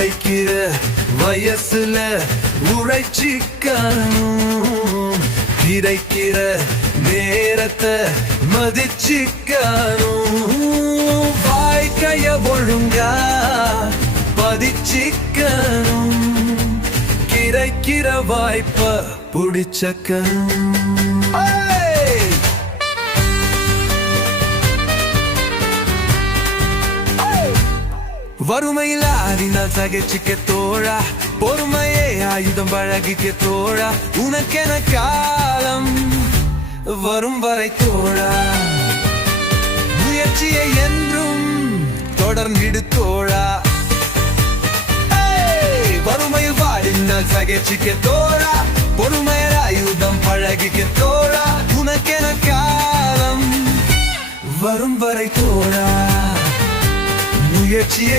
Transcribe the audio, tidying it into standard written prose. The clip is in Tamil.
உழைக்கிற வயசுல உழைச்சிக்கணும், கிடைக்கிற நேரத்தை மதிச்சிக்கணும், வாழ்க்கைய ஒழுங்கா பதிச்சிக்கணும், கிடைக்கிற வாய்ப்ப புடிச்சக்கணும். வறுமையில் ஆடினால் சகிச்சிக்க தோழா, பொறுமையே ஆயுதம் பழகிக்க தோழா, உனக்கென காலம் வரும் வரை தோழா, முயற்சியை என்றும் தொடர்ந்திடு தோழா. வறுமையில் வாடினால் சகிச்சிக்க தோழா, பொறுமையை ஆயுதம் பழகிக்க தோழா, உனக்கென காலம் வரும் வரை தோழா, முயற்சியை